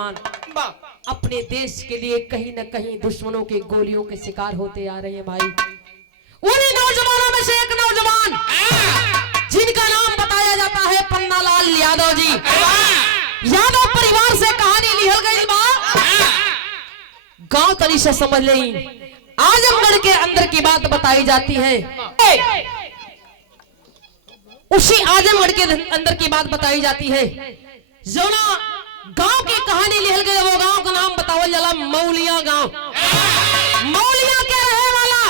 अपने देश के लिए कहीं न कहीं दुश्मनों के गोलियों के शिकार होते आ रहे हैं भाई। उन्हीं नौजवानों में से एक नौजवान जिनका नाम बताया जाता है पन्नालाल यादव जी। यादव परिवार से कहानी लिखल गई बा, गांव तरी से समझ ली। आजमगढ़ के अंदर की बात बताई जाती है। उसी आजमगढ़ के अंदर की बात बताई जाती है। जो ना गांव की कहानी लिखल गई, वो गांव का नाम बतावल जाला मौलिया गांव। मौलिया के रहे वाला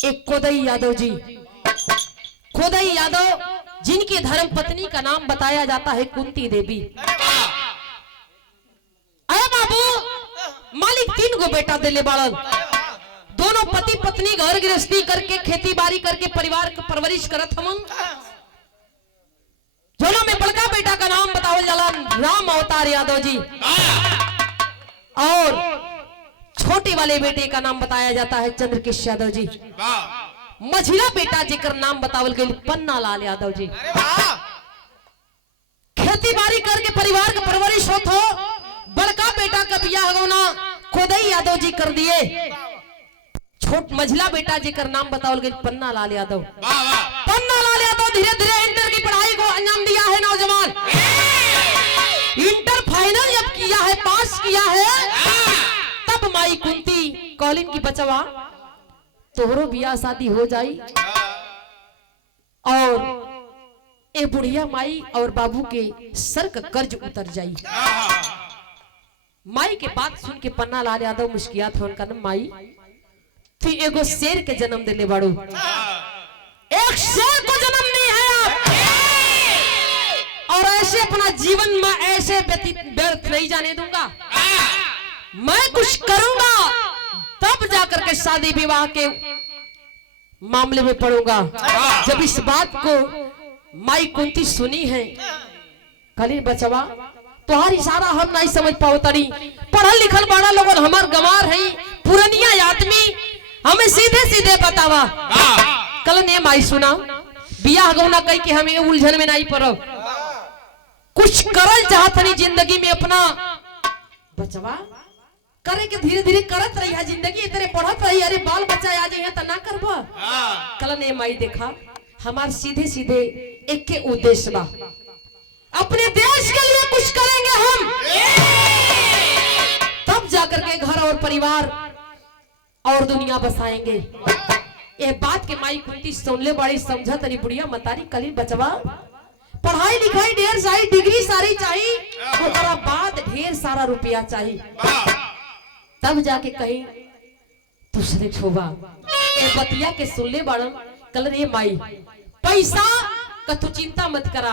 एक कोदई यादव जी। कोदई यादव जिनकी धर्म पत्नी का नाम बताया जाता है कुंती देवी। अरे बाबू, मालिक 3 गो बेटा दिले बाड़न। दोनों पति पत्नी घर गृहस्थी करके खेती बाड़ी करके परिवार का परवरिश करत हमन। जोना में बड़का बेटा का नाम बतावल जाला राम अवतार यादव जी, और छोटे वाले बेटे का नाम बताया जाता है चंद्रकिश यादव जी। मझिला बेटा जिकर नाम बतावल गई पन्नालाल यादव जी। खेती बाड़ी करके परिवार का परवरिश होत हो। बड़का बेटा का बियाह होना कोदई यादव जी कर दिए। छोट मझिला बेटा जिकर नाम बतावल गई पन्नालाल यादव। पन्नालाल यादव धीरे धीरे इंटर की पढ़ाई को अंजाम दिया है। नौजवान इंटर फाइनल जब किया है, पास किया है, तब माई कुंती कॉलिन की बचवा तोहरो बियाह शादी हो जाई और ए बुढ़िया माई और बाबू के सर का कर्ज उतर जाई। माई के बात सुन के पन्नालाल यादव मुस्कियात हो। उनका नाम माई थी एगो शेर के जन्म दिले बाड़ू। एक शेर को जन्म नहीं है आप, और ऐसे अपना जीवन में ऐसे व्यर्थ नहीं जाने दूंगा। मैं कुछ करूंगा तब जाकर के शादी विवाह के मामले में पड़ूंगा। जब इस बात को माई कुंती सुनी है, कलीन बचवा तुहार इशारा हम नहीं समझ पाओ तरी। पढ़ल लिखल बड़ा लोगन हमार गंवार है, पुरनिया आदमी हमें सीधे सीधे बतावा। कल ने माई सुना बियाह गौना कह के हम ये उलझन में नहीं पड़ो। कुछ करल चाहत नहीं जिंदगी में अपना बचवा करे के धीरे धीरे करत रही है जिंदगी। तेरे पढ़त रही, अरे बाल बच्चा आ जाए तो ना करबो। कल ने माई देखा हमार सीधे सीधे एक के उद्देश्य बा, अपने देश के लिए कुछ करेंगे हम, तब जाकर के घर और परिवार और दुनिया बसाएंगे। ये बात के माई कुंती सुनले बड़ी समझा तरी बुढ़िया मतारी कलीन बचवा पढ़ाई लिखाई ढेर सारी डिग्री सारी चाहिए, उसके बाद ढेर सारा रुपया चाहिए, तब जाके कहीं दूसरे छोबा। ये बतिया के सुनले बड़न कल रे माई पैसा का तू चिंता मत करा।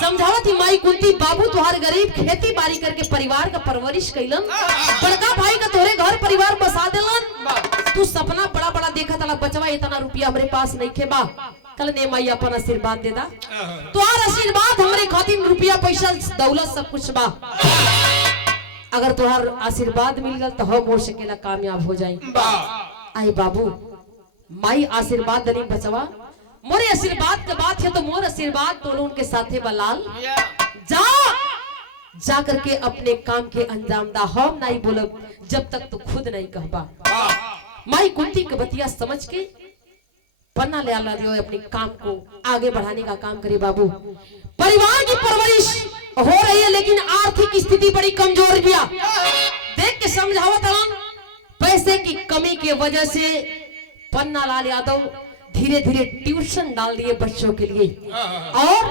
समझावत ही माई कुंती बाबू तुहार गरीब खेती बाड़ी करके परिवार का परवरिश कैलन, बड़का भाई का तोरे घर परिवार बसा देलन। तू सपना बड़ा बड़ा देखा तला बचवा इतना रुपया हमारे पास नहीं खे बा। कल ने माई अपन आशीर्वाद दे दा, तुहार आशीर्वाद हमरे खातिर रुपया पैसा दौलत सब कुछ बा। अगर तुहार आशीर्वाद मिल गल तो हम हो सकेला कामयाब हो जाए। आई बाबू माई आशीर्वाद दनी बचवा, मोरे आशीर्वाद के बात है तो मोर आशीर्वाद तो उनके साथे बलाल जा करके अपने काम के अंजाम दा। हम नहीं बोलब जब तक तू खुद नहीं कहबा। माई कुंती के बतिया समझ के पन्ना ले आला दियो, अपने काम को आगे बढ़ाने का काम करे। बाबू परिवार की परवरिश हो रही है, लेकिन आर्थिक स्थिति बड़ी कमजोर भी आ। देख के समझावत हन, पैसे की कमी की वजह से पन्नालाल यादव धीरे धीरे ट्यूशन डाल दिए बच्चों के लिए, और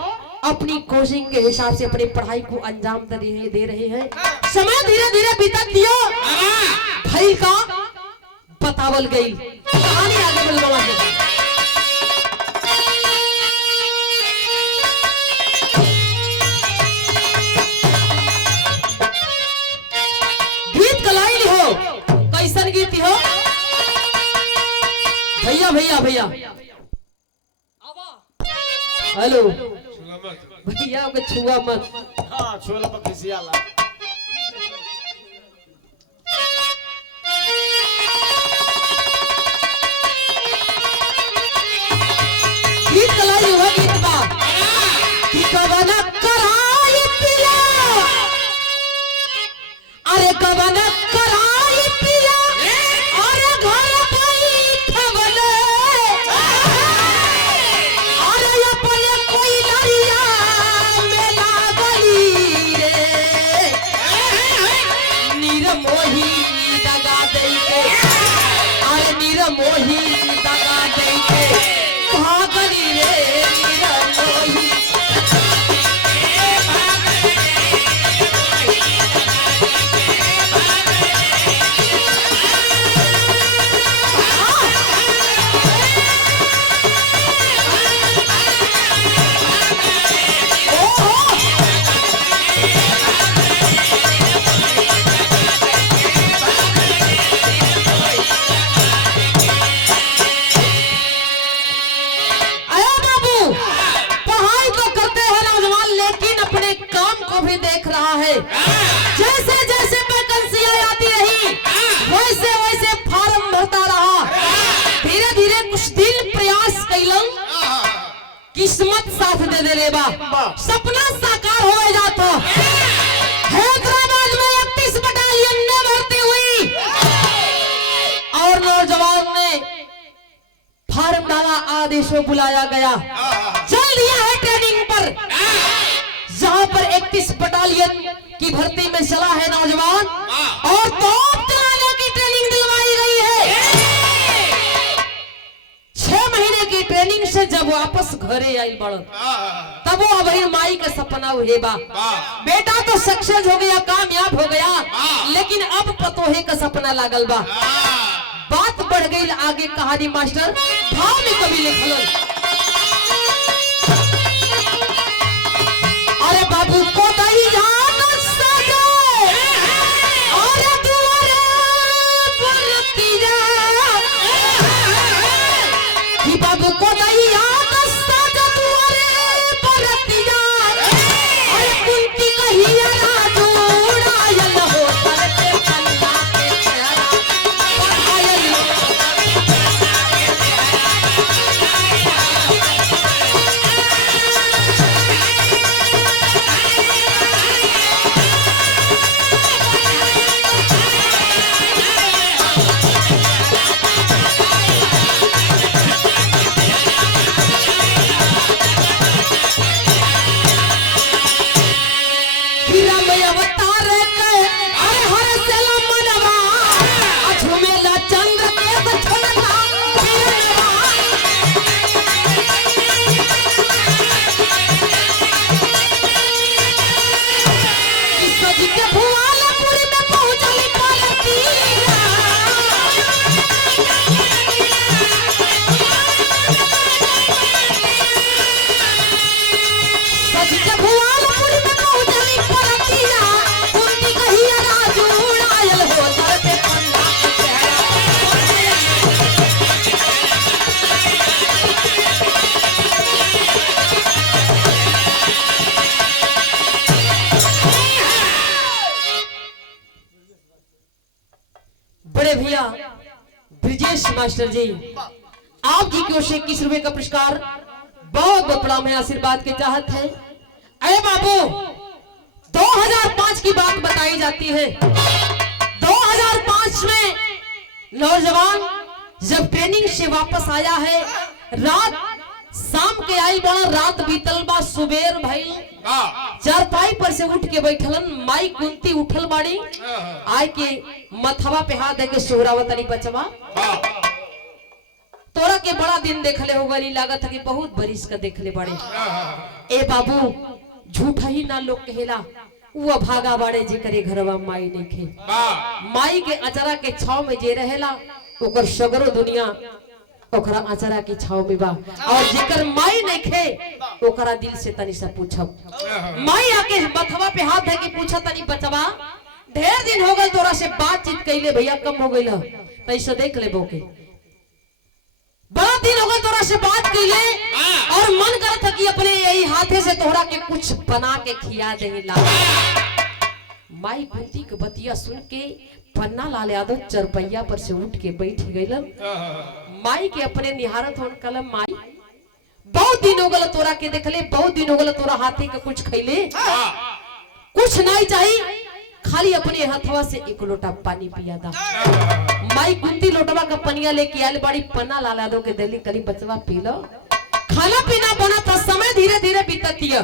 अपनी कोचिंग के हिसाब से अपनी पढ़ाई को अंजाम दे रहे हैं। समय धीरे धीरे बीतत दियो भाई का बतावल गई कहानी आगे बढ़वा है। गीत गलाई हो कैसन गीत हो भैया भैया भैया हेलो भैया के छुआ मत। हाँ छोला पर खिसियाला। गीत गलाई हो गीत बा कि कवना कराई पिया है। जैसे जैसे वैकेंसियां आती रही वैसे वैसे फार्म भरता रहा। धीरे धीरे कुछ दिन प्रयास कैलन, किस्मत साथ दे दे लेबा, सपना साकार हो जाता। हैदराबाद में 31 बटालियन ने भर्ती हुई और नौजवान ने फार्म डाला, आदेशों बुलाया गया, चल दिया है ट्रेनिंग पर। जहां पर 31 बटालियन की भर्ती में चला है नौजवान और तोप चलाने की ट्रेनिंग दिलवाई गई है। 6 महीने की ट्रेनिंग से जब वापस घरे आई बड़ तब वो अभी माई का सपना हुए बा, बेटा तो सक्सेस हो गया, कामयाब हो गया, लेकिन अब पतोहे का सपना लागल बा। बात बढ़ गई आगे, कहानी मास्टर भाव में कभी लिखल, अरे बाबू को दई जान सजे और दुआरे परतिया, कि बाबू को दई जान सजे दुआरे परतिया, अरे कुंती कहिया जोड़ायल हो तरते कन्या के चेहरा पढ़ायल। बड़े भैया ब्रिजेश मास्टर जी, आप जी की ओर से 21 रुपए का पुरस्कार, बहुत बहुत प्रणाम है, आशीर्वाद के चाहत है। अरे बाबू 2005 की बात बताई जाती है। 2005 में नौजवान जब ट्रेनिंग से वापस आया है, रात शाम के आई बड़ा, रात बीतल बा, सुबेर भइल, चारपाई पर से उठ के बैठलन, माई कुंती उठल बाड़ी, आय के मथवा पे हाथ दे के सोहरावतनी बचवा, तोरा के बड़ा दिन देखले हो गई, लागत है कि बहुत बरिस का देखले बाड़े। ए बाबू झूठा ही ना लोग कहेला, वो भागा बाड़े जेकरे घरवा माई नहीं खे, माई के अचरा के छाव में जे रहेला ओकर सगरो दुनिया ओकरा अचरा के छाव में बा, और जेकर माई नहीं खे ओकरा दिल से तनी सा पूछब। माई आके बथवा पे हाथ धे के पूछा, तनी बचवा ढेर दिन हो गए तोरा से बातचीत कैले, भैया कम हो गई तैसे देख ले बोके, बड़ा दिन हो गए तोरा से बात कैले और मन करता कि अपने यही हाथे से तोहरा के कुछ बना के खिया दे ला। माई कुंती के बतिया सुन के पन्ना लाल यादव चरपैया पर से उठ के बैठ गईलन। माई के अपने निहारत होन कलम, माई बहुत दिन हो गल तोरा के देखले, बहुत दिन हो गल तोरा हाथे के कुछ खैले, कुछ नहीं चाहिए, खाली अपने हाथवा से एक लोटा पानी पिया दा। माई कुंती लोटवा का पनिया लेके आयल बाड़ी, पन्ना लाल यादव के दिल्ली करी बचवा पी लो। खाना पीना बना था, समय धीरे धीरे बीततिया,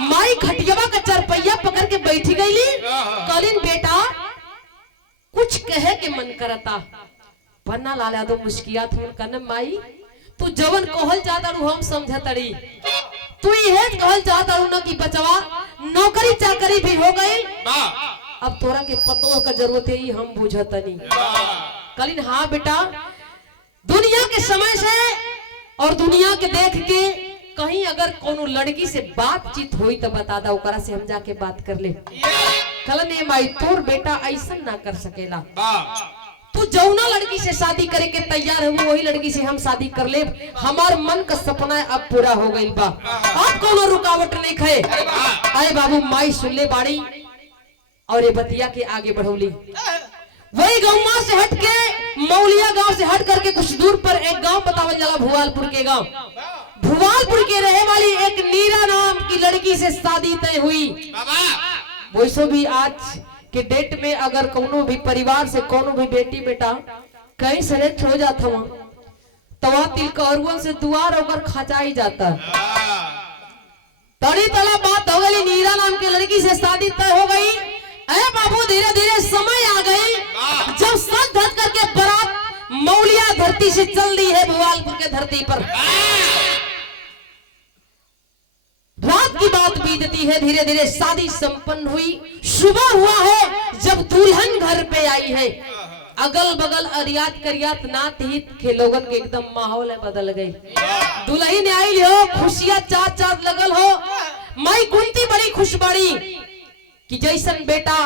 माई खटियावा का चरपैया पकड़ के बैठ गईली, कलिन बेटा कुछ कहे के मन करता। पन्ना लाल यादव मुस्कियात होन कन, माई तू जवन कहल चाहता रू हम समझतड़ी, तू यह कहल चाहता रू ना कि बचवा नौकरी चाकरी भी हो गई, अब तोरा के पतों का जरूरत है, हम बुझतनी। कलिन हाँ बेटा, दुनिया के समय से और दुनिया के देख के कहीं अगर कोनो लड़की से बातचीत हुई तो बता दा, ओकरा से हम जाके बात कर ले। कलन ए माई तोर बेटा ऐसा ना कर सकेला, तू जौना लड़की से शादी करे के तैयार है वही लड़की से हम शादी कर ले, हमार मन का सपना अब पूरा हो गई बा, अब कोनो रुकावट नहीं खे। अरे बाबू माई सुन ले बाड़ी, और ये बतिया के आगे बढ़ौली। वही गांव से हट के मौलिया गांव से हट करके कुछ दूर पर एक गांव बतावल जाला, भुवालपुर के गांव। भुवालपुर के रहे वाली एक नीरा नाम की लड़की से शादी तय हुई। वैसो भी आज के डेट में अगर कोनो भी परिवार से कोनो भी बेटी बेटा कहीं सेलेक्ट हो जाता वहां तो वहां तिलकरुआ से दुआर होकर खचाई जाता। तड़ी तला बात हो गई, नीरा नाम की लड़की से शादी तय हो गई। अरे बाबू धीरे धीरे समय आ गई जब सज धज करके बारात मौलिया धरती से चल दी है भुवालपुर के धरती पर। रात की बात बीतती है, धीरे धीरे शादी संपन्न हुई। सुबह हुआ है जब दुल्हन घर पे आई है। अगल बगल अरियात करियात नात हित के लोगन के एकदम माहौल है बदल गई। दुल्हन आई हो, खुशियां चार चार लगल हो। माई कुंती बड़ी खुश बड़ी कि जैसन बेटा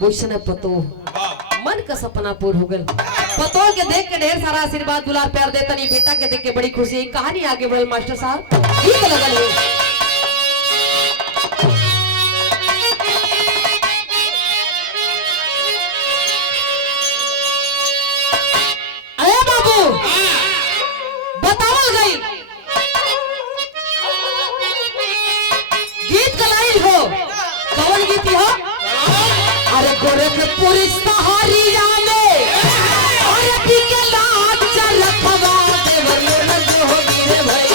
वैसन पतो, मन का सपना पूर्ण हो गल। पतो के देख के ढेर सारा आशीर्वाद दुलार प्यार देता नहीं, बेटा के देख के बड़ी खुशी। कहानी आगे बढ़ल मास्टर साहब, ठीक लगल है। बतावल गई गीत का लाइन हो, कौन गीत हो? अरे गोरखपुर सहारिया में अरे पीके लाज चल खवा देवर मोर जो हो गिरे भाई।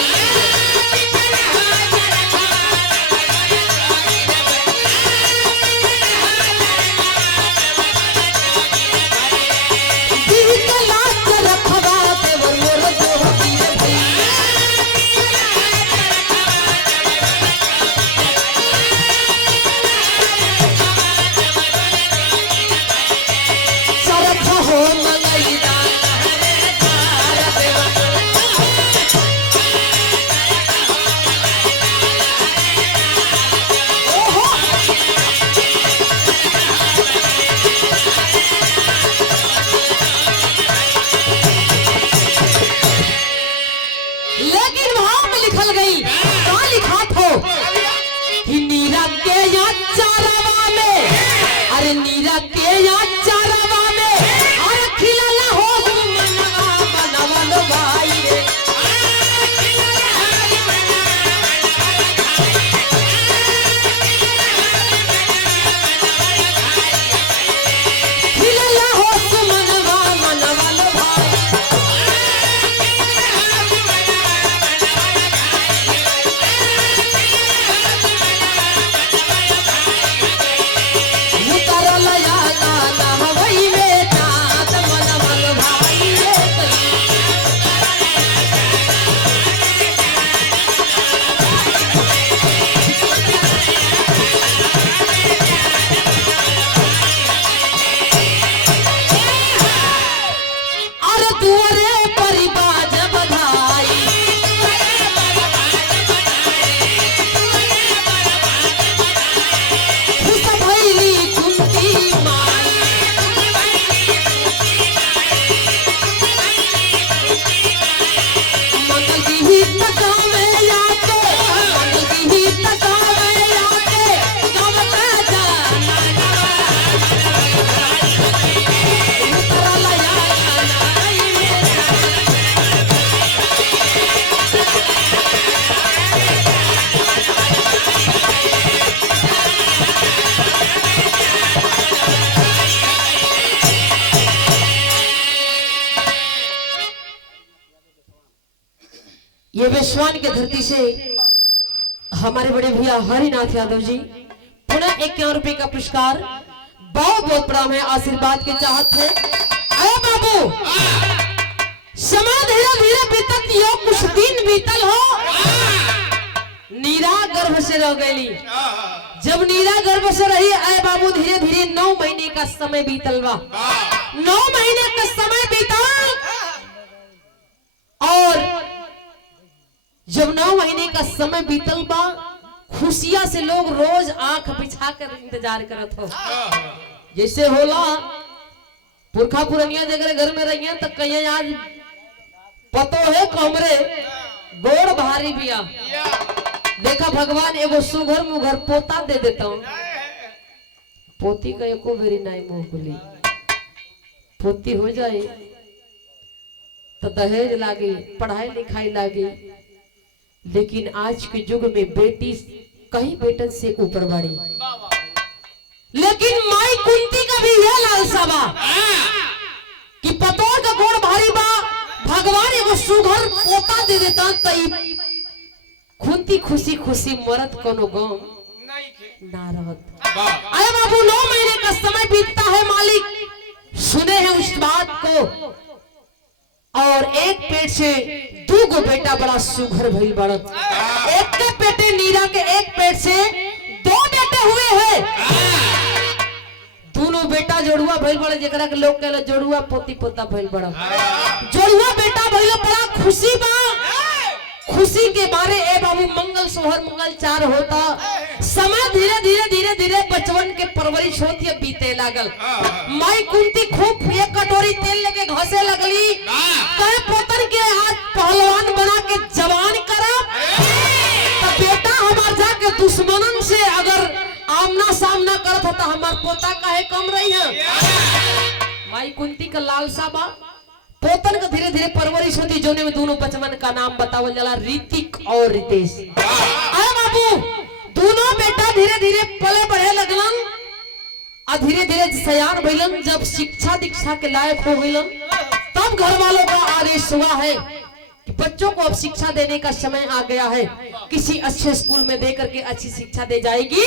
नीरा के या चारवा में अरे खिलला हो मनवा बनवल भाई रे। खिलला हो मनवा मनवल भाई। ये विश्वान के धरती से हमारे बड़े भैया हरिनाथ यादव जी पुनः 51 रुपए का पुरस्कार, बहुत बहुत प्रणाम है, आशीर्वाद के चाहत है। अरे बाबू समय धीरे धीरे बीतत यो, कुछ दिन बीतल हो, नीरा गर्भ से रह गई। जब नीरा गर्भ से रही अरे बाबू धीरे धीरे 9 महीने का समय बीतल बा। 9 महीने का समय बीतल और जब 9 महीने का समय बीतल बा, खुशियां से लोग रोज आंख बिछा कर इंतजार करत हो। जैसे होला पुरखा पुरनिया जगह घर में रही तो कहीं आज पतो है कमरे गोड़ भारी बिया। देखा भगवान एगो सुघर मुघर पोता दे देता हूं, पोती का एको बेरी नहीं मुंह खुली। पोती हो जाए तो दहेज लागी, पढ़ाई लिखाई लागी, लेकिन आज के युग में बेटी कहीं बेटन से ऊपर बढ़ी। लेकिन माई कुंती का भी यह लालसा बा कि पतोर का गोड़ भारी बा, भगवान एगो सुघर पोता दे देता तई कुंती खुशी खुशी मरत कोनो गम ना रहत। अरे बाबू 9 महीने का समय बीतता है, मालिक सुने हैं उस बात को, और एक पेट से 2 गो बेटा बड़ा सुघर भइल बड़त। एक के बेटे नीरा के एक पेट से 2 बेटे हुए हैं। दोनों बेटा जोड़ुआ भइल बड़ा, जेकरा के लोग कहला जोड़ुआ पोती पोता भइल बड़ा। जोड़ुआ बेटा भइल बड़ा खुशी बा। खुशी के बारे ए बाबू मंगल सोहर मंगल चार होता। समय धीरे धीरे धीरे धीरे बचवन के परवरिश होती है, बीते लागल। माई कुंती खूब एक कटोरी तेल लेके घसे लगली, कहे पोतन के आज पहलवान बना के जवान करब, तो बेटा हमार जाके दुश्मनन से अगर आमना सामना करत होता, हमार पोता काहे कम रही है। माई कुंती का लालसा बा पोतन का धीरे धीरे परवरिश होती, जोने में दोनों बचपन का नाम बतावल जाला, ऋतिक और रितेश। अरे बाबू दोनों बेटा धीरे धीरे पले बढ़े लगलन और धीरे धीरे सयान भइलन। जब शिक्षा दीक्षा के लायक हो गइलन, तब घर वालों का आदेश हुआ है कि बच्चों को अब शिक्षा देने का समय आ गया है, किसी अच्छे स्कूल में दे करके अच्छी शिक्षा दे जाएगी,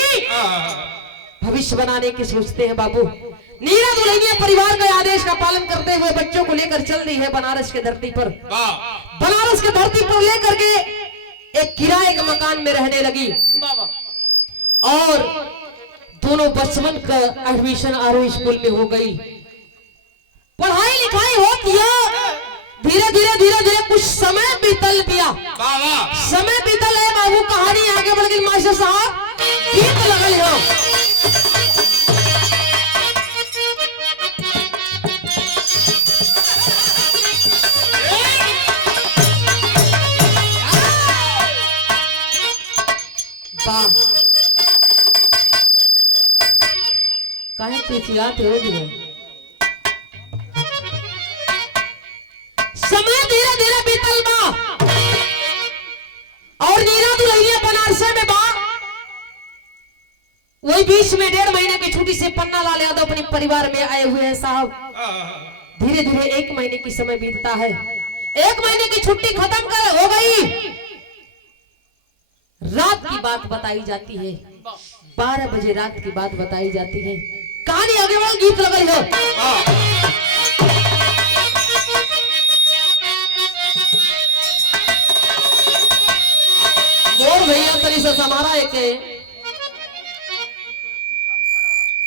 भविष्य बनाने की सोचते हैं बाबू। नीरा दुल्हनिया परिवार के आदेश का पालन करते हुए बच्चों को लेकर चल रही है बनारस के धरती पर। बनारस के धरती पर लेकर के एक किराए के मकान में रहने लगी, और दोनों बचपन का एडमिशन आरोही स्कूल में हो गई। पढ़ाई लिखाई होती है, धीरे धीरे धीरे धीरे कुछ समय बीतल गया। समय बीतल है बाबू, कहानी आगे बढ़ गई। मास्टर साहब गीत लगल हो। काहे चिचियाते हो दिए? समय धीरे धीरे बीतल बा, और नीरा दुल्हनिया बनारस में बा। वही बीच में 1.5 महीने की छुट्टी से पन्ना लाल यादव अपने परिवार में आए हुए हैं साहब। धीरे धीरे 1 महीने की समय बीतता है। 1 महीने की छुट्टी खत्म कर हो गई। रात की बात बताई जाती है, 12 बजे रात की बात बताई जाती है। कहानी आगे बढ़, गीत लगा हो। मोर भैया तरी से समारा एक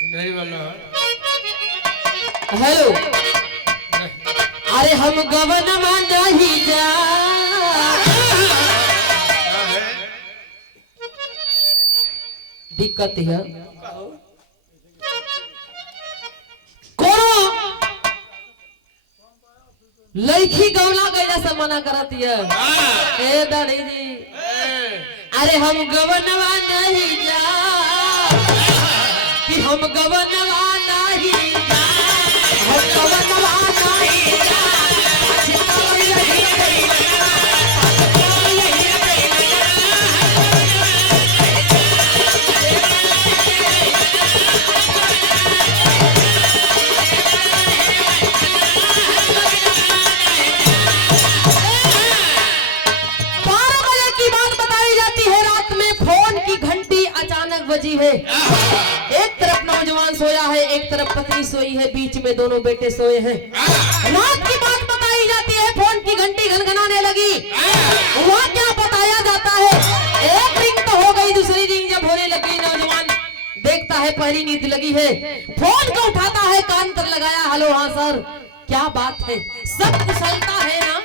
नहीं वाला। हेलो, अरे हम गवन नहीं जा, दिक्कत है कोनो लड़की गौला गैला से मना करती है। ए दादी जी, अरे हम गवनवा नहीं जा, कि हम गवनवा नहीं जा, हम गवनवा नहीं जा। बजी है। एक तरफ नौजवान सोया है, एक तरफ पत्नी सोई है, बीच में दोनों बेटे सोए हैं। रात की बात बताई जाती है, फोन की घंटी घनघनाने लगी। वहाँ क्या बताया जाता है, एक रिंग तो हो गई, दूसरी रिंग जब होने लगी, नौजवान देखता है पहली नींद लगी है। फोन को उठाता है, कान पर लगाया, हेलो हाँ सर, क्या बात है, सब कुशलता है ना?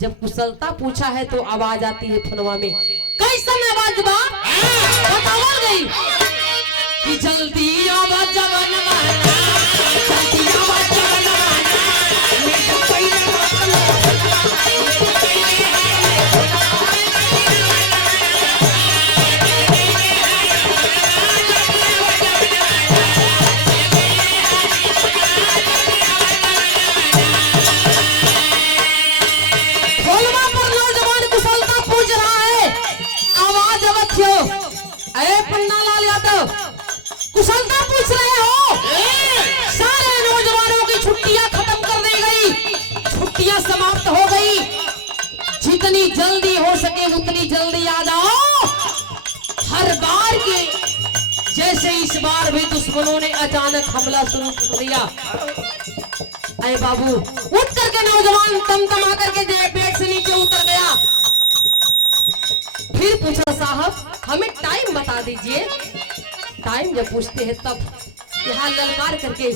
जब कुशलता पूछा है तो आवाज आती है फोनवा में, कैसन आवाज बा बतावल गई कि जल्दी आवाज जवानवा, जल्दी आवाज जवानवा, मेरे पहले दुश्मनों ने अचानक हमला शुरू कर दिया। अरे बाबू उठ करके नौजवान तमतमा करके पेट से नीचे उतर गया। फिर पूछा साहब हमें टाइम बता दीजिए। टाइम जब पूछते हैं तब यहाँ ललकार करके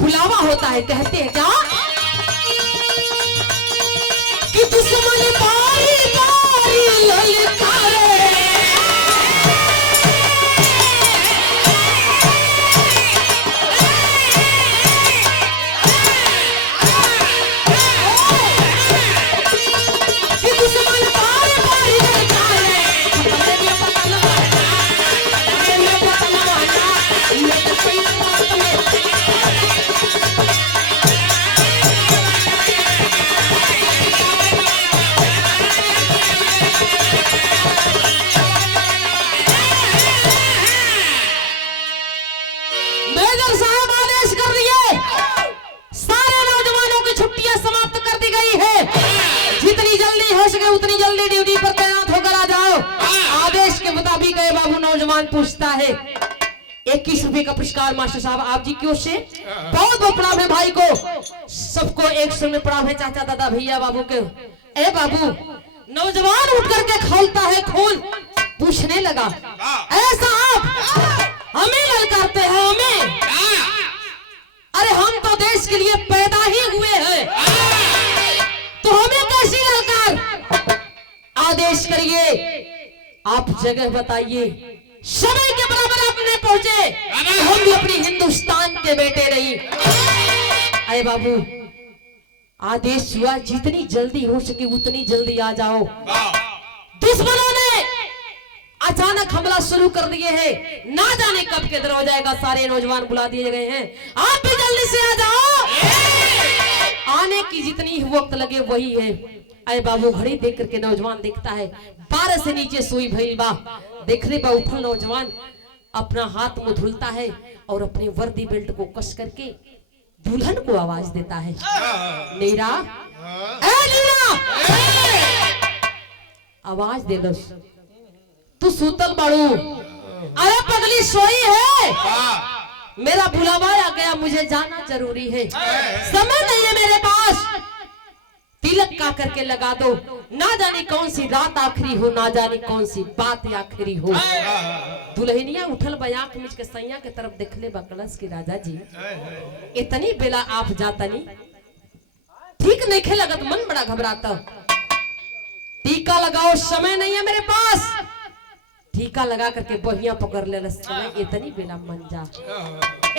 बुलावा होता है। कहते हैं क्या कि दुश्मन बारी बारी ललकारे। उतनी जल्दी ड्यूटी पर तैनात होकर आ जाओ। आदेश के मुताबिक बाबू नौजवान पूछता है 21 रुपए का पुरस्कार मास्टर साहब आप जी की ओर से। बहुत बहुत प्रणाम है भाई को, सबको एक सुर में प्रणाम है, चाचा दादा भैया बाबू के। ए बाबू नौजवान उठ करके खोलता है खून, पूछने लगा ऐसा आप हमें ललकारते हैं हमें? अरे हम तो देश के लिए पैदा ही हुए हैं, तो हमें कैसी ललकार? आदेश करिए, आप जगह बताइए। समय के बराबर अपने पहुंचे, हम भी अपनी हिंदुस्तान के बेटे नहीं। अरे बाबू आदेश हुआ जितनी जल्दी हो सके उतनी जल्दी आ जाओ। दुश्मनों ने अचानक हमला शुरू कर दिए हैं, ना जाने कब के दर हो जाएगा। सारे नौजवान बुला दिए गए हैं, आप भी जल्दी से आ जाओ। आने की जितनी वक्त लगे वही है। अरे बाबू घड़ी देख करके नौजवान देखता है 12 से नीचे सुई भइल बा। देखने बा उठल नौजवान अपना हाथ में धुलता है और अपनी वर्दी बेल्ट को कस करके दुल्हन को आवाज देता है, नीरा ए नीरा, आवाज दे दो तू सूतल बाड़ू। अरे पगली सोई है, मेरा बुलावा आ गया, मुझे जाना जरूरी है, समय नहीं है मेरे पास। तिलक का करके लगा दो, ना जाने कौन सी रात आखिरी हो, ना जाने कौन सी बात आखिरी हो। दुल्हनिया उठल बयाक मिच के सैया के तरफ देखले बकलस की राजा जी इतनी बेला आप जातनी ठीक नहीं खे लगत, मन बड़ा घबराता। टीका लगाओ, समय नहीं है मेरे पास। टीका लगा करके बहिया पकड़ ले समय इतनी बेला मन जा,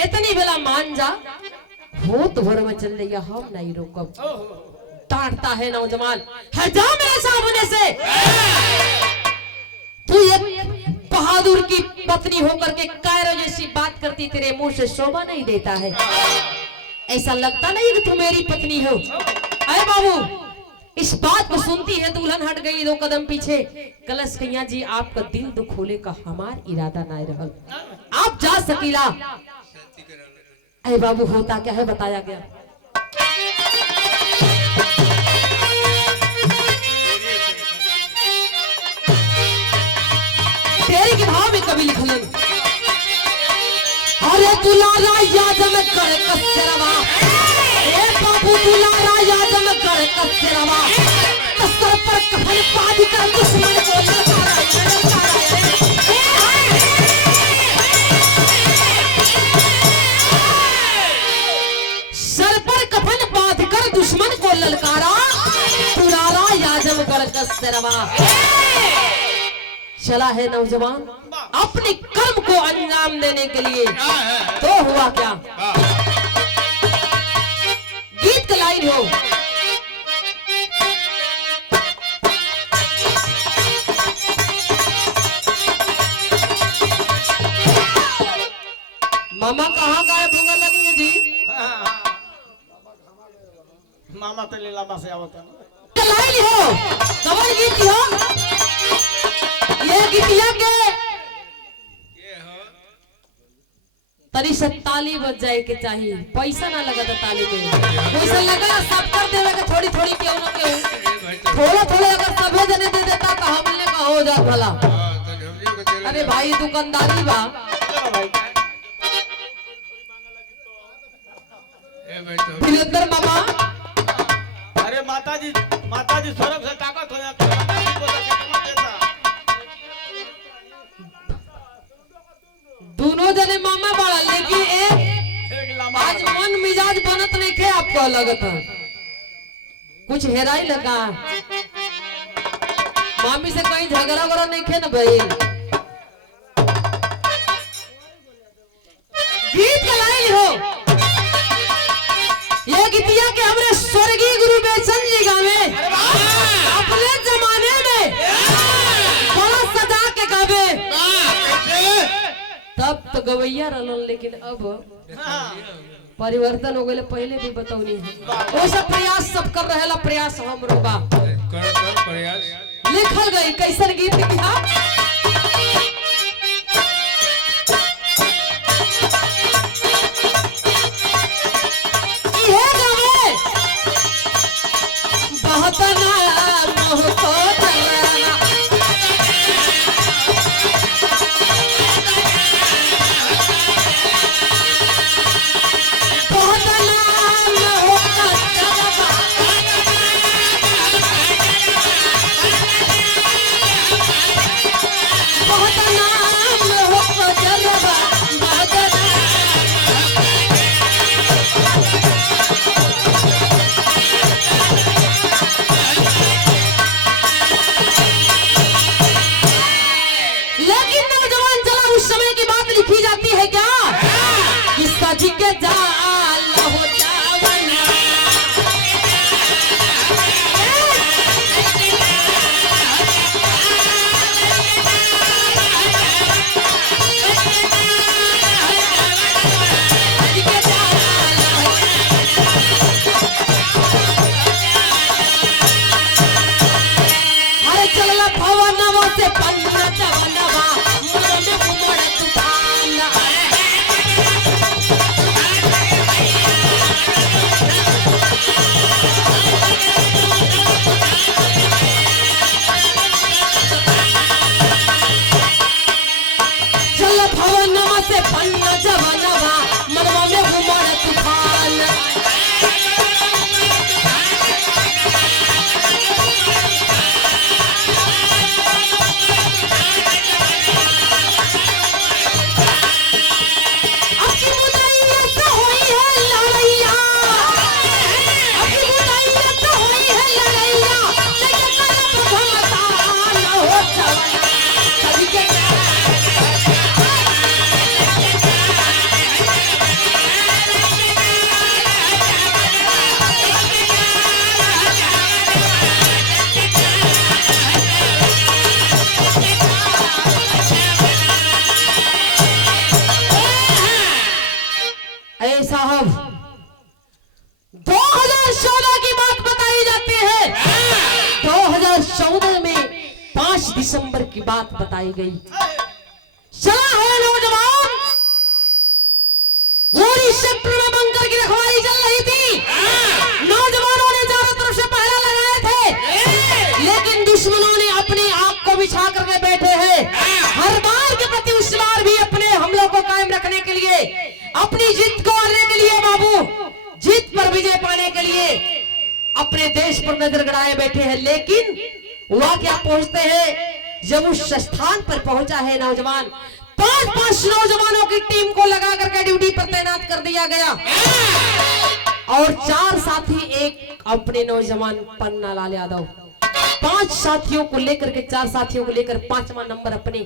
इतनी बेला मान जा, हो तो भर में चल रही, हम नहीं रोकब। डांटता है नौजवान, है जा मेरे सामने से। तू एक बहादुर की पत्नी होकर के कायरों जैसी बात करती, तेरे मुंह से शोभा नहीं देता है। ऐसा लगता नहीं कि तू मेरी पत्नी हो। अरे बाबू इस बात को सुनती है दुल्हन हट गई 2 कदम पीछे। कलश कैया जी आपका दिल दुख खोले का हमार इरादा नहीं रहल, आप जा सकीला। अरे बाबू होता क्या है बताया गया। तेरे के भाव में कभी लिखलन, अरे दुलारा याद में कर कसरवा, ए बाबू दुलारा याद में कर कसरवा, कसर पर कफन पाद कर दुश्मन को ललकारा। सर पर कफन बांध कर दुश्मन को ललकारा, दुलारा याद में कर कसरवा। चला है नौजवान अपने कर्म को अंजाम देने के लिए। तो हुआ क्या, गीत का लाइन हो, मामा कहाँ गायब होगा लगी है जी? मामा तो लीला से आवता लाइन हो, कवन गीत हो, ये गीतिया के तरी से ताली बज जाए के चाहिए, पैसा ना लगा था ताली में, पैसा लगा सब कर देवे के थोड़ी थोड़ी क्यों ना क्यों, थोड़ा थोड़ा अगर सभे जने दे देता तो हमने का हो जात भला। अरे भाई दुकानदारी बा, वीरेंद्र बाबा अरे माताजी स्वर्ग से ताकत हो जाती है माताजी को तो कितना देता दोनों जने मामा बड़ा लेकिन एक एक लम्हा आज मन मिजाज बनत नहीं खे आपको लगत है कुछ हेराई लगा मामी से कहीं झगड़ा वगड़ा नहीं खे ना भाई गीत गलाई हो ये गीतिया के हमरे स्वर्गीय गुरु बेचन जी गावे अपने जमाने में बड़ा सजा के गावे तब तो गवैया रहलन लेकिन अब परिवर्तन हो गए पहले भी बतौनी है वो सब प्रयास सब कर रहेला प्रयास हमरो बा प्रयास लिखल गई कैसन गीत लिखा ये गावे बहुत नाम को चलना बहुत नाम हो चलना बहुत नाम हो चलना लेकिन नौजवान चला उस समय की बात लिखी जाती है क्या कि सज के जाल हो जावना सज के जाल हो अरे चलला भवनवा से पन्ना जवनवा मन में घुमड़ तूफान चल भवनवा से पन्ना जवनवा मनवा में घुमड़ तूफान अपनी बुनाइया से होई है लड़ैया अपनी बुनाइया से होई है लड़ैया लेके करब घमसान हो चवना सज के ए साहब 2014 की बात बताई जाती है 2014 में 5 दिसंबर की बात बताई गई चला है नौजवान गोरी सेक्टर में बंकर की रखवाली चल रही थी नौजवानों ने चारों तरफ से पहरा लगाए थे लेकिन दुश्मनों ने अपनी आंख को बिछा करके बैठे हैं हर बार के प्रति उस बार भी अपने हमलों को कायम रखने के लिए अपनी जीत को आने के लिए बाबू जीत पर विजय पाने के लिए अपने देश पर नजर गड़ाए बैठे हैं लेकिन हुआ क्या पहुंचते हैं जब उस स्थान पर पहुंचा है नौजवान 5 नौजवानों की टीम को लगा करके ड्यूटी पर तैनात कर दिया गया और 4 साथी एक अपने नौजवान पन्ना लाल यादव 5 साथियों को लेकर के 4 साथियों को लेकर 5वां नंबर अपनी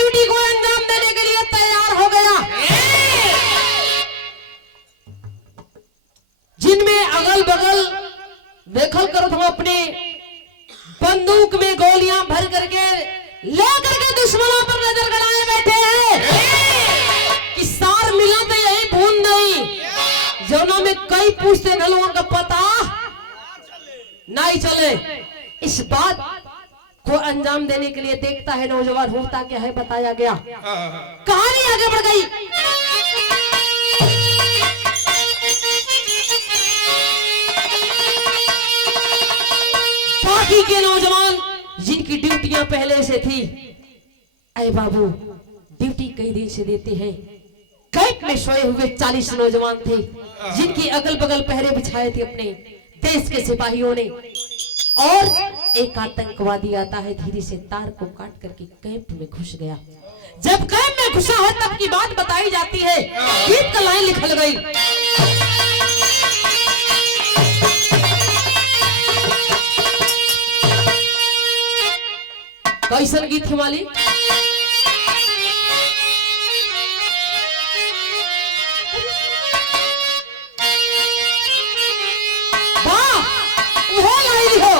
ड्यूटी को अंजाम देने के लिए तैयार हो गया जिनमें अगल बगल देखल करो तुम अपने बंदूक में गोलियां भर करके लेकर के दुश्मनों पर नजर गड़ाए बैठे हैं कि सार मिला तो यही भून नहीं जनों में कई पूछते न लोगों का पता नहीं चले इस बात को अंजाम देने के लिए देखता है नौजवान होता क्या है बताया गया कहानी आगे बढ़ गई बाकी के नौजवान जिनकी ड्यूटियां पहले से थी अरे बाबू ड्यूटी कई दिन से देते हैं कैंप में सोए हुए 40 नौजवान थे जिनकी अगल बगल पहरे बिछाए थे अपने देश के सिपाहियों ने। और एक आतंकवादी आता है, धीरे से तार को काट करके कैंप में घुस गया। जब कैंप में घुसा है तब की बात बताई जाती है, गीत का लाइन लिखल गई। कैसन गीत है मालिक? वाह, वो लाइन हो।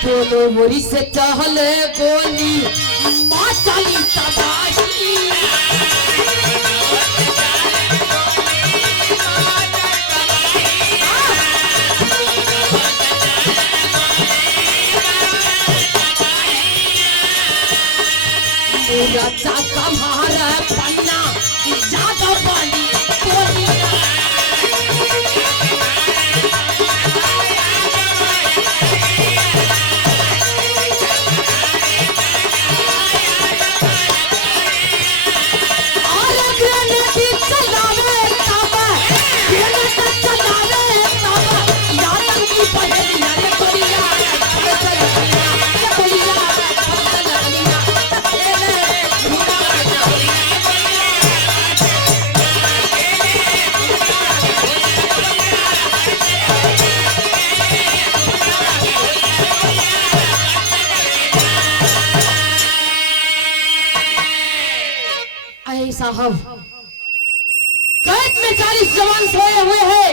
दोनों मोरी से टहले गोली माँ चली तबाही। मेरा चाचा मारा पन्ना ज्यादा वाली गोली। साहब, कैंप में 40 जवान सोए हुए हैं।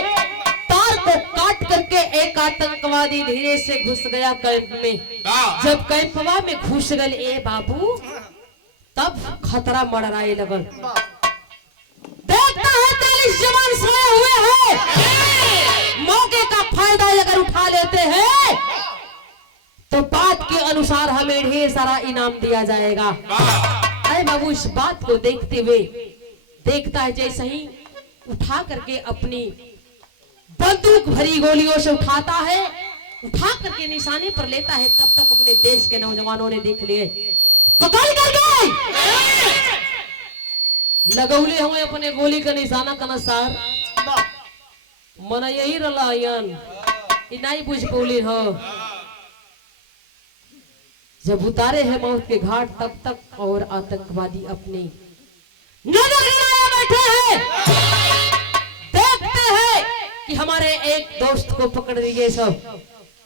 तार को काट करके एक आतंकवादी धीरे से घुस गया कैंप में। जब कैंपवा में घुस गए ए बाबू, तब खतरा मंडराए लगल। देखता है 40 जवान सोए हुए हैं। मौके का फायदा अगर उठा लेते हैं तो बात के अनुसार हमें ढेर सारा इनाम दिया जाएगा। बाबू इस बात को देखते हुए देखता है, जैसे ही उठा करके अपनी बंदूक भरी गोलियों से उठाता है, उठा करके निशाने पर लेता है, तब तक अपने देश के नौजवानों ने देख लिए, पकड़ करके लगौले हुए अपने गोली का निशाना कनसार। मन यही रलायन इनाई बुझ पौली हो। जब उतारे हैं मौत के घाट, तब तक और आतंकवादी अपने नजर बैठे हैं। देखते हैं कि हमारे एक दोस्त को पकड़ लिए सब,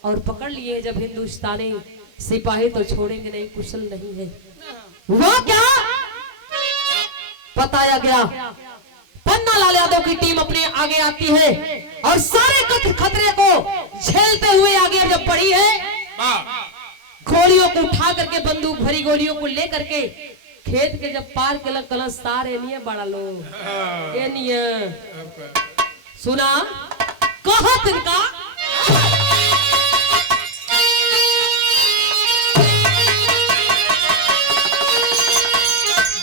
और पकड़ लिए जब हिंदुस्तानी सिपाही तो छोड़ेंगे नहीं, कुशल नहीं है। वो क्या बताया गया, पन्ना लाल यादव की टीम अपने आगे आती है और सारे खतरे को झेलते हुए आगे जब बढ़ी है, गोलियों को उठा करके बंदूक भरी गोलियों को लेकर के खेत के जब पार के लग कलश तार एनिए बड़ा लो एनिए सुना कहा तिनका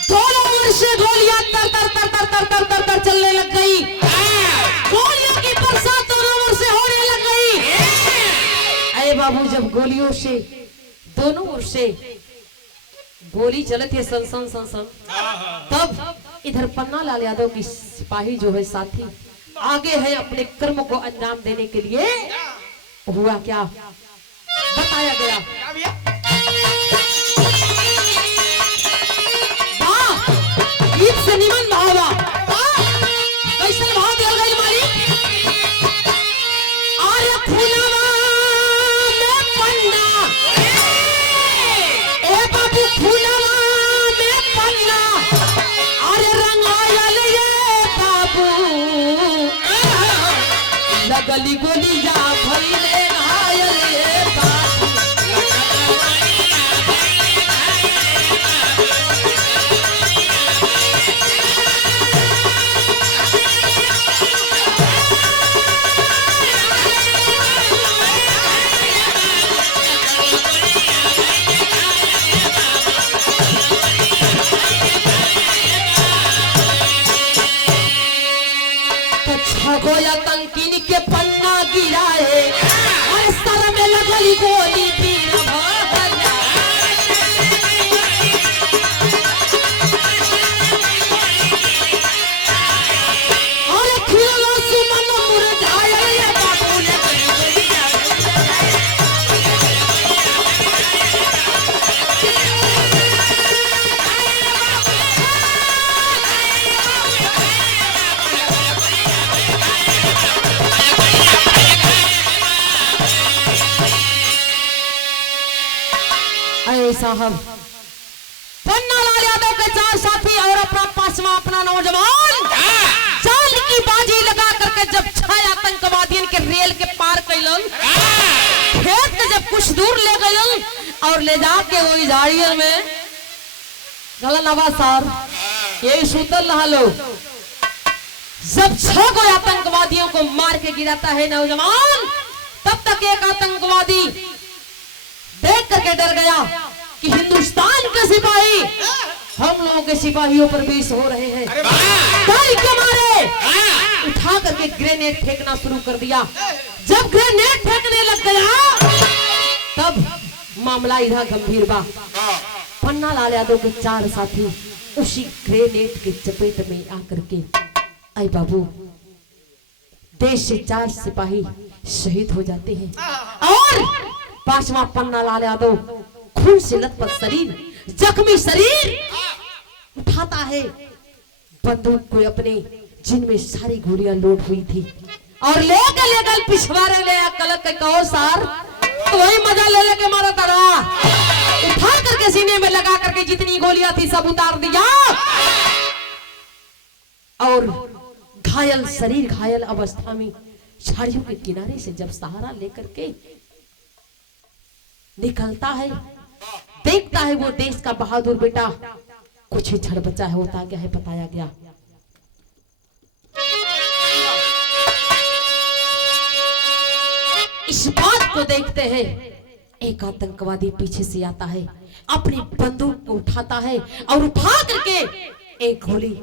दोनों ओर से गोलियां तर तर तर तर तर तर तर तर चलने लग गई। गोलियों की बरसात दोनों ओर से होने लग गई। अरे बाबू जब गोलियों से दोनों ओर से गोली चलत है सन सन सन सन, तब इधर पन्ना लाल यादव की सिपाही जो है साथी आगे है अपने कर्म को अंजाम देने के लिए। हुआ क्या बताया गया। क्या भैया? वाह, गीत से निमन भावा कैसे भाव दिया गई मालिक। आर्य फूलवा में पन्ना, ए बाबू फूलवा में पन्ना, आर्य रंगायल ये बाबू, लगली गोलिया भइले घायल ये बाबू। गोया तंकिन के पन्ना गिराए और सर में लगली गोली पीर भर और खिलो सुमन मुरझाए ये बाबू ने साहब पन्ना लाल यादव के 4 साथी और अपना 5वां अपना नौजवान चाल की बाजी लगा करके जब 6 आतंकवादियों के रेल के पार कैलन, खेत के जब कुछ दूर ले गए और ले जाके वही झाड़ियों में गला नवा सर यही सूतल रहा लोग। जब 6 को आतंकवादियों को मार के गिराता है नौजवान, तब तक एक आतंकवादी देख करके डर गया कि हिंदुस्तान के सिपाही हम लोगों के सिपाहियों पर बीस हो रहे हैं। डर के मारे उठा करके ग्रेनेड फेंकना शुरू कर दिया। जब ग्रेनेड फेंकने लग गया तब मामला इधर गंभीर बा। पन्ना लाल यादव के 4 साथी उसी ग्रेनेड के चपेट में आकर के आई बाबू देश से 4 सिपाही शहीद हो जाते हैं और 5वां पन्ना लाल यादव खून से लथपथ शरीर, जख्मी शरीर उठाता है बंदूक को अपने जिनमें सारी गोलियां लोड हुई थी और लेकर पिछवाड़े ले कलक के कहो सार तो वही मजा ले लेके मारा तारा उठा करके सीने में लगा करके जितनी गोलियां थी सब उतार दिया और घायल शरीर घायल अवस्था में झाड़ियों के किनारे से जब सहारा लेकर के निकलता है, देखता है वो देश का बहादुर बेटा कुछ ही क्षण बचा है। होता क्या है बताया गया। इस बात को देखते हैं एक आतंकवादी पीछे से आता है, अपनी बंदूक को उठाता है और उठा करके एक गोली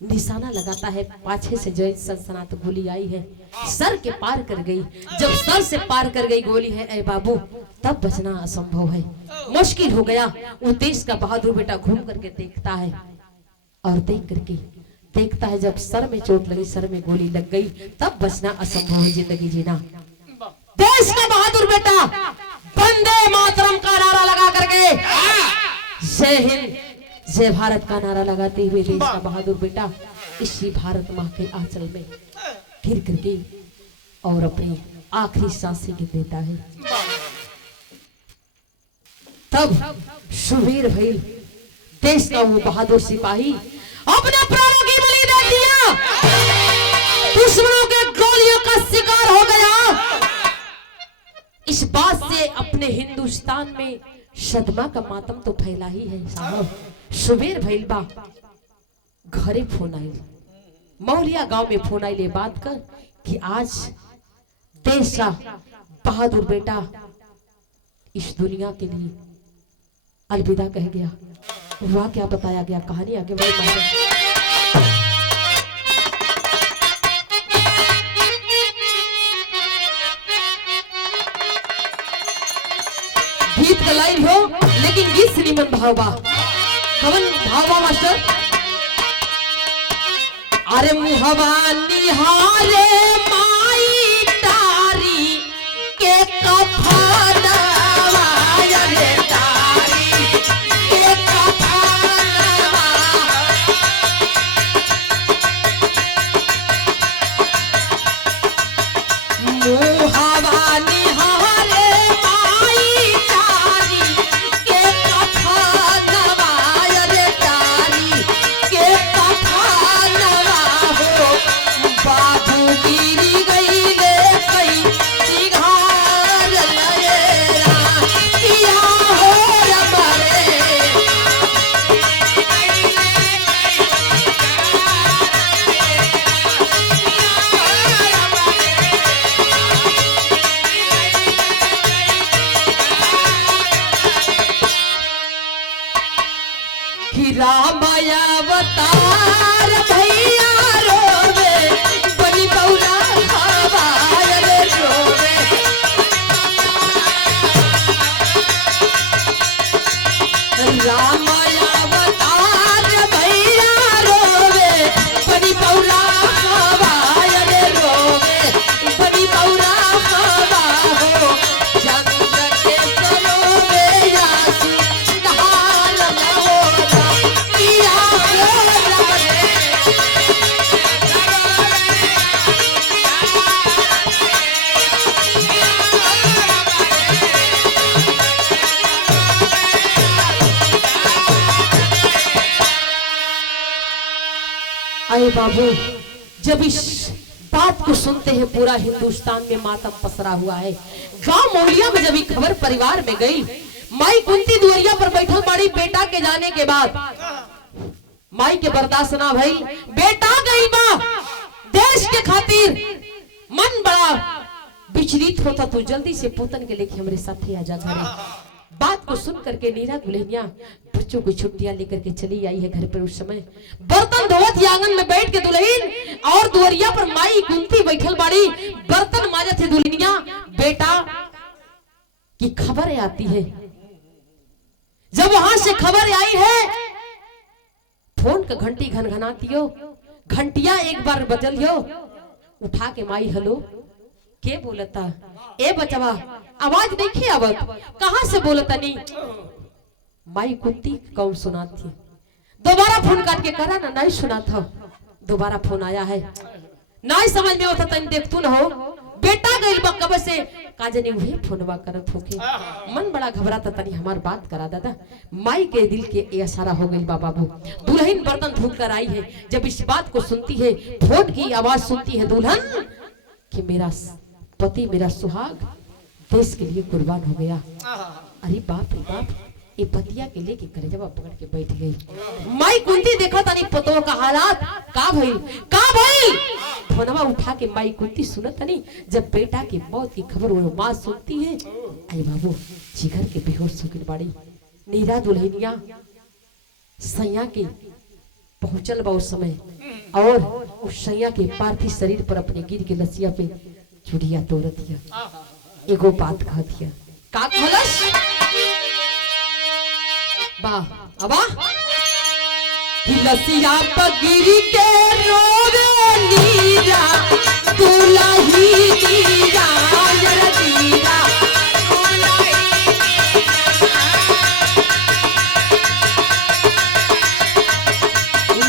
निशाना लगाता है। पाछे से जो सनसनात गोली आई है सर के पार कर गई। जब सर से पार कर गई गोली है ऐ बाबू तब बचना असंभव है, मुश्किल हो गया। वो देश का बहादुर बेटा घूम करके देखता है और देख करके देखता है जब सर में चोट लगी, सर में गोली लग गई, तब बचना असंभव है, जिंदगी जीना। देश का बहादुर बेटा वंदे मातरम का नारा लगा करके जय हिंद जय भारत का नारा लगाते हुए देश का बहादुर बेटा इसी भारत माँ के आंचल में गिर करके और अपनी आखिरी सांसें गिर देता है। तब शुबीर भाई देश का वो बहादुर सिपाही अपने प्राणों की बलि दे दिया, दुश्मनों के गोलियों का शिकार हो गया। इस बात से अपने हिंदुस्तान में सदमा का मातम तो फैला ही है साहब। शुबीर भइल बा घरे फोन आई, मौलिया गांव में फोन आई ले बात कर कि आज देश का बहादुर बेटा इस दुनिया के लिए अलविदा कह गया। वह क्या बताया गया, कहानी आगे बढ़ गीत गलाई हो लेकिन गीत से निमन भाव बा कवन भाव बा मास्टर। अरे मुहवा निहारे माई तारी के कफनवा रे तारी के कफनवा मुहवा निहारे माई तारी के कफनवा रे तारी के कफनवा हो बाबू गिरी गईले कई सिघार लयरा किया हो रमरे कि रामाया अवतार भैया रोवे बलि बौरा हवाय रे रोवे रामाया अवतार भैया रोवे बलि बौरा हवाय रे रोवे बलि बौरा हवा हो चंद्र के सरोवे यासु धार मोरा किया हो रमरे अरे बाबू जब इस बात को सुनते हैं पूरा हिंदुस्तान में मातम पसरा हुआ है। गांव मौलिया में जब ये खबर परिवार में गई, माई कुंती दुआरिया पर बैठल बाड़ी बेटा के जाने के बाद माई के बर्दाश्त ना भई, बेटा गई बा देश के खातिर मन बड़ा विचलित होता, तू जल्दी से पूतन के लेके हमारे साथ ही आजा घरे। बात को सुन करके नीरा दुल्हनिया बच्चों को छुट्टियां लेकर के चली आई है घर पर। उस समय बर्तन धोवत आंगन में बैठ के दुल्हन और दुआरिया पर माई कुंती बैठल बाड़ी, बर्तन माजत है दुल्हनिया। बेटा की खबर आती है, जब वहां से खबर आई है फोन का घंटी घनघनाती हो, घंटिया एक बार बजल हो, उठा के माई हेलो के बोलता ए बचवा आवाज नहीं आवत, कहां से बोलता नहीं। माई कुंती कौन सुनाती, दोबारा फोन काट के करा ना, नहीं सुना था। दोबारा फोन आया है, नहीं समझ में होता तनी देखतू न हो, बेटा गइल बा कब से काजने वही फोनवा करत होके। मन बड़ा घबराता, तनी हमार बात करा दादा। माई के दिल के ये इशारा हो गइल बा बाबू। दुल्हन बर्तन धो कर आई है, जब इस बात को सुनती है, फोन की आवाज सुनती है दुल्हन कि मेरा पति मेरा सुहाग देश के लिए कुर्बान हो गया। अरे बाप रे बाप, ये पतिया के लेके करेजवा पकड़ के बैठ गई। माई कुंती देखा तनी पतो का हालात का भइल का भइल। फोनवा उठा के माई कुंती सुनत तनी, जब बेटा की मौत की खबर वो मां सुनती है, अरे बाबू जिगर के बेहोश होकर बाड़ी। नीरा दुल्हनिया सैया के पहुंचल बा उस समय, और उस सैया के पार्थिव शरीर पर अपने गिर के लसिया पे चुड़िया तोड़ दिया। एगो बात कह दिया, का खलस वाह अबा कि लसिया पर गिर के रोवे नीरा दुलही नीरा जरा नीरा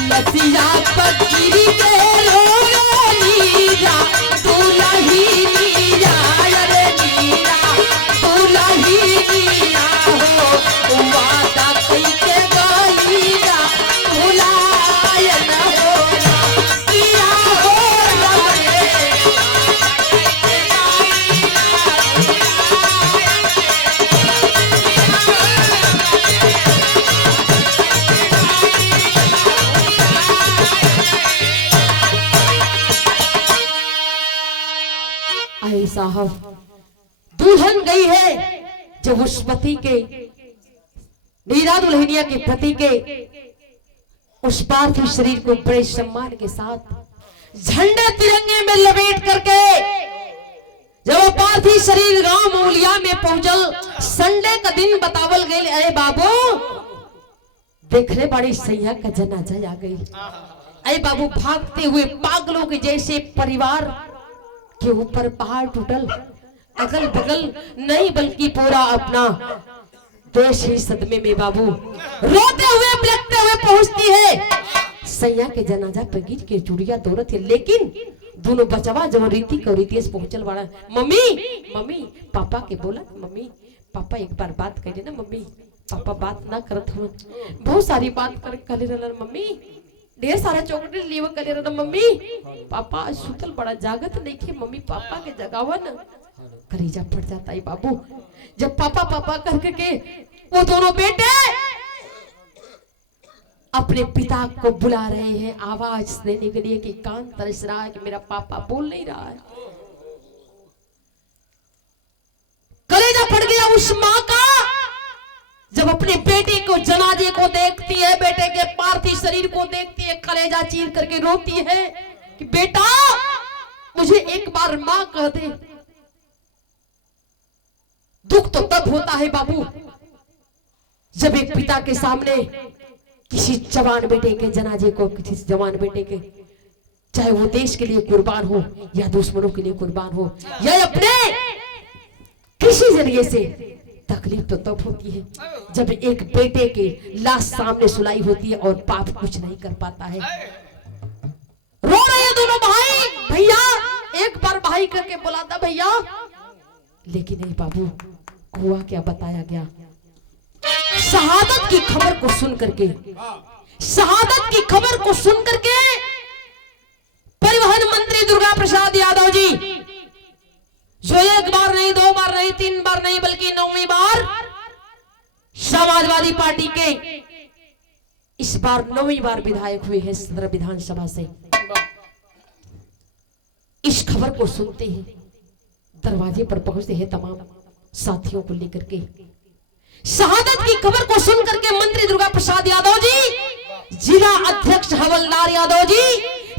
लसिया पर गिर के रोवे नीरा दुलही नीरा जरा नीरा दुलही नीरा हो वादा कई के गईरा भुलाय न होना किया हो रमरे। अरे साहब दुल्हन गई है, जब उस पति के नीरा दुल्हनिया के पति के उस पार्थिव शरीर को बड़े सम्मान के साथ झंडे तिरंगे में लपेट करके जब वो पार्थिव शरीर गांव मौलिया में पहुंचल, संडे का दिन बतावल गई। अरे बाबू देख रहे बड़ी सैया का जनाजा आ गई। अरे बाबू भागते हुए पागलों के जैसे परिवार के ऊपर पहाड़ टूटल, अगल बगल नहीं बल्कि पूरा अपना देश ही सदमे में बाबू रोते हुए बिलखते हुए पहुंचती है। सैया के जनाजा पे गिर के चूड़िया दौड़त है, लेकिन दोनों बचवा जब रीति को रीतिस पहुंचल वाला। मम्मी मम्मी पापा के बोला, मम्मी पापा एक बार बात करे ना। मम्मी पापा बात ना करत हो, बहुत सारी बात करे रहलन मम्मी, ढेर सारा चॉकलेट लिए करे रहलन मम्मी। पापा सुतल बड़ा जागत नहीं थे, मम्मी पापा के जगावन कलेजा फट जाता है बाबू। जब पापा पापा करके वो दोनों बेटे अपने पिता को बुला रहे हैं आवाज देने के लिए कि कान तरस रहा है कि मेरा पापा बोल नहीं रहा है। कलेजा फट गया उस मां का जब अपने बेटे को जनाजे को देखती है, बेटे के पार्थिव शरीर को देखती है, कलेजा चीर करके रोती है कि बेटा मुझे एक बार मां कह दे। दुख तो तब होता है बाबू जब एक पिता के सामने किसी जवान बेटे के जनाजे को, किसी जवान बेटे के, चाहे वो देश के लिए कुर्बान हो या दुश्मनों के लिए कुर्बान हो या अपने किसी जरिए से, तकलीफ तो तब होती है जब एक बेटे की लाश सामने सुलाई होती है और बाप कुछ नहीं कर पाता है। रो रहे हैं दोनों भाई, भैया एक बार भाई करके बुलाता भैया, लेकिन नहीं बाबू हुआ क्या बताया गया। शहादत की खबर को सुन करके, शहादत की खबर को सुन करके परिवहन मंत्री दुर्गा प्रसाद यादव जी, जो एक बार नहीं, दो बार नहीं, तीन बार नहीं, बल्कि 9वीं बार समाजवादी पार्टी के इस बार 9वीं बार विधायक हुए हैं सदर विधानसभा से, इस खबर को सुनते हैं दरवाजे पर पहुंचते हैं तमाम साथियों को लेकर के। शहादत की खबर को सुन करके मंत्री दुर्गा प्रसाद यादव जी, जिला अध्यक्ष हवलदार यादव जी,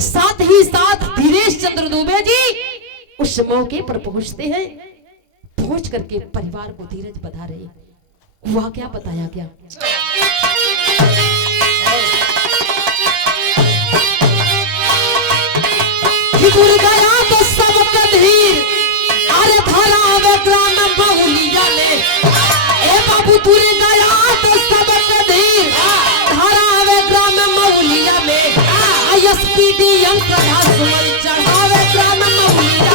साथ ही साथ धीरेश चंद्र दुबे जी उस मौके पर पहुंचते हैं। पहुंच करके परिवार को धीरज बधा रहे। हुआ क्या बताया गया। गया तो सबका धीर, अरे धरा वो ग्राम बहुलिया में, ए बाबू तुरे गया तो सबका धीर, धरा वो ग्राम बहुलिया में, एसपीडीएम का सुमन चढ़ावे ग्राम बहुलिया।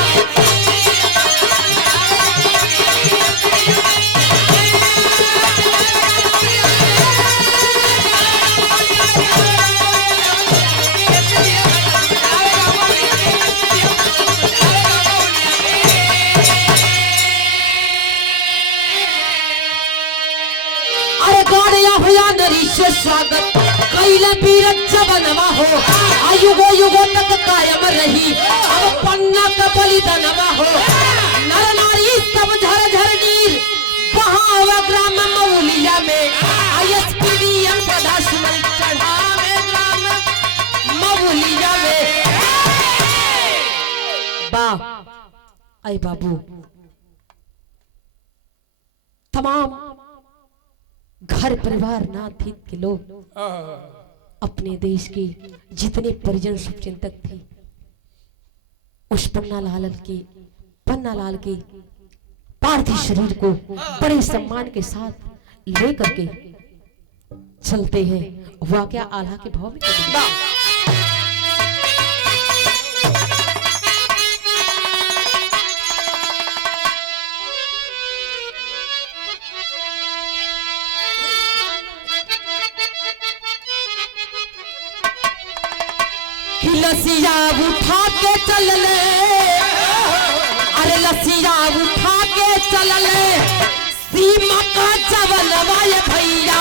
स्वागत कैले वीर जवनवा हो, युगो युगो तक कायम रही अब पन्ना का बलिदानवा हो। नर नारी सब झर झर नीर बहावा ग्राम मौलिया में, एसपीडीएम का सुमन चढ़ावे ग्राम मौलिया में। वाह, आई बाबू तमाम घर परिवार नाथ हित के लोग, अपने देश के जितने परिजन शुभचिंतक थे, उस पन्ना लाल के पार्थिव शरीर को बड़े सम्मान के साथ लेकर के चलते हैं। हुआ क्या, आल्हा के भाव में लसिया उठा के चल ले, अरे लसिया उठा के चल ले, सीमा का जवनवा ये भैया,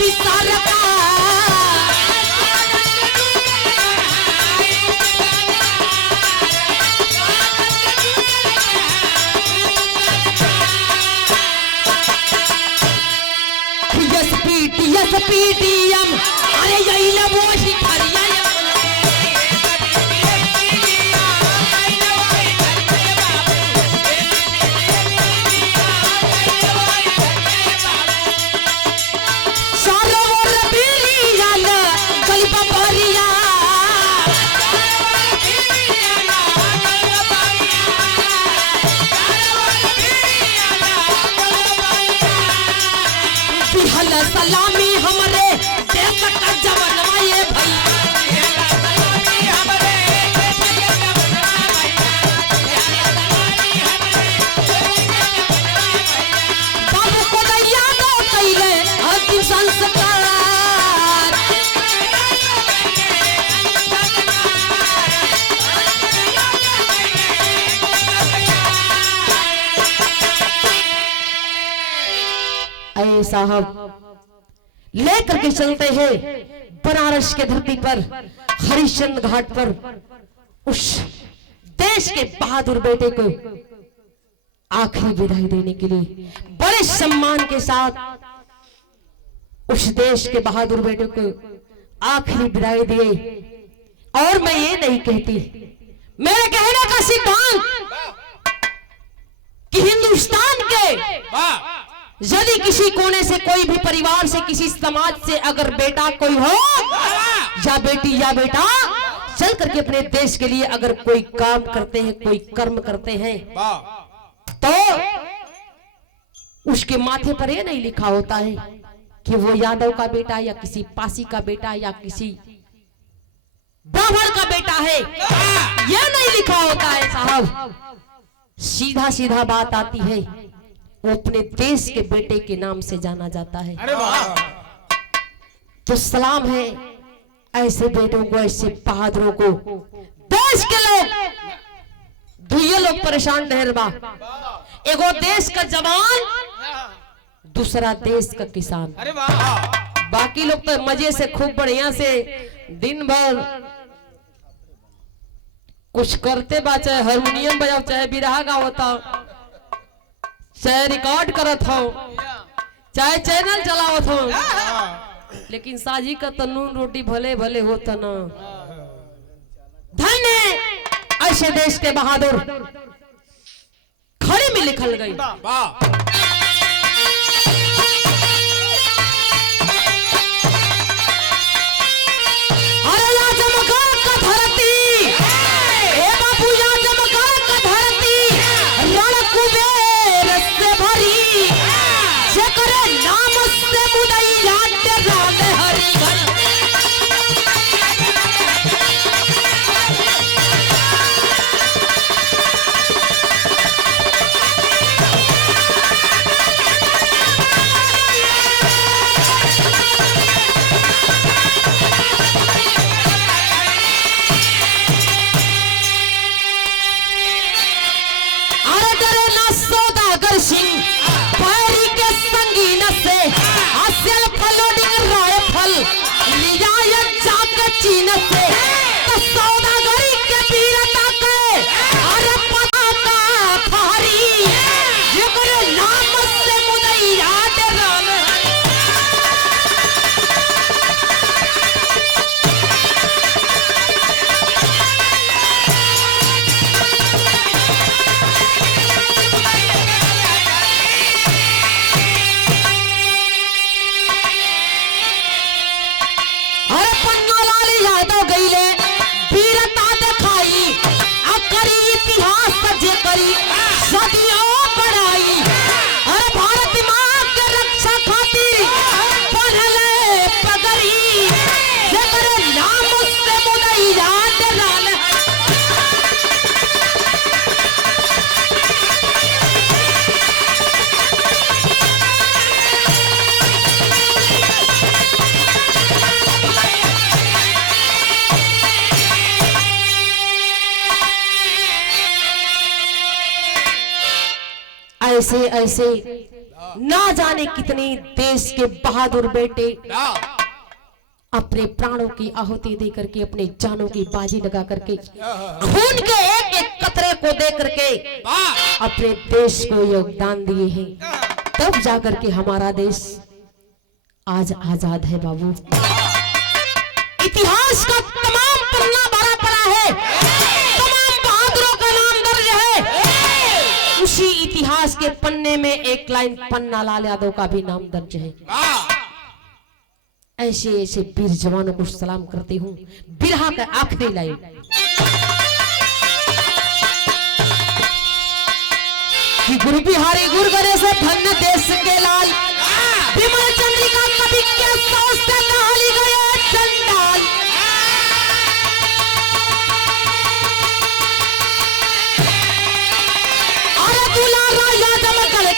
यूपी सरकार पीटीएम अरे यही ना वो ही खरिया सलामी हमरे देश का जवानवा ये भैया बाबू को दैया दो कैले अंतिम संस्कार ऐ साहब लेकर के चलते हैं बनारस के धरती पर हरिश्चंद्र घाट पर उस देश के बहादुर बेटे को आखिरी विदाई देने के लिए बड़े सम्मान के साथ उस देश के बहादुर बेटे को आखिरी विदाई दिए। और मैं ये नहीं कहती, मेरे कहने का सिद्धांत कि हिंदुस्तान के यदि किसी कोने से कोई भी परिवार से किसी समाज से अगर बेटा कोई हो या बेटी या बेटा चल करके अपने देश के लिए अगर कोई काम करते हैं कोई कर्म करते हैं तो उसके माथे पर यह नहीं लिखा होता है कि वो यादव का बेटा या किसी पासी का बेटा या किसी ब्राह्मण का बेटा है, यह नहीं लिखा होता है साहब। सीधा सीधा बात आती है, वो अपने देश के बेटे के नाम से जाना जाता है। अरे वाह! तो सलाम है ऐसे बेटों को, ऐसे बहादुरों को। देश के लोग दुनिया लोग परेशान रहबा, एगो देश का जवान दूसरा देश का किसान। अरे वाह! बाकी लोग तो मजे से खूब बढ़िया से दिन भर कुछ करते बा, चाहे हारमोनियम बजाओ, चाहे बिरहा गावत हो, चाहे रिकॉर्ड करत हो, चाहे चैनल चलावत हो, लेकिन साजी का तो नून रोटी भले भले होता ना। धन्य ऐसे देश के बहादुर। खड़ी में लिखल गई चीन से तो सौदागरी के वीरता के अरे पता का भारी जेकर नाम से मुदई याद राम। ऐसे ऐसे ना जाने कितने देश के बहादुर बेटे अपने प्राणों की आहुति दे करके, अपने जानों की बाजी लगा करके, खून के एक एक कतरे को दे करके अपने देश को योगदान दिए हैं। तब जाकर के हमारा देश आज आजाद है बाबू। इतिहास का तमाम पन्ना भरा पड़ा है, तमाम बहादुरों का नाम दर्ज है। उसी इतिहास के पन्ने में एक लाइन पन्ना लाल यादव का भी नाम दर्ज है। ऐसे ऐसे वीर जवानों को सलाम करती हूँ। बिरहा का आखिरी लाइन, कि गुरु बिहारी गुरु गणेश धन्य देश के लाल, विमल चंद्रिका कवि के सोचते नहाली गए चंडाल। अरे दुलारा यादव कल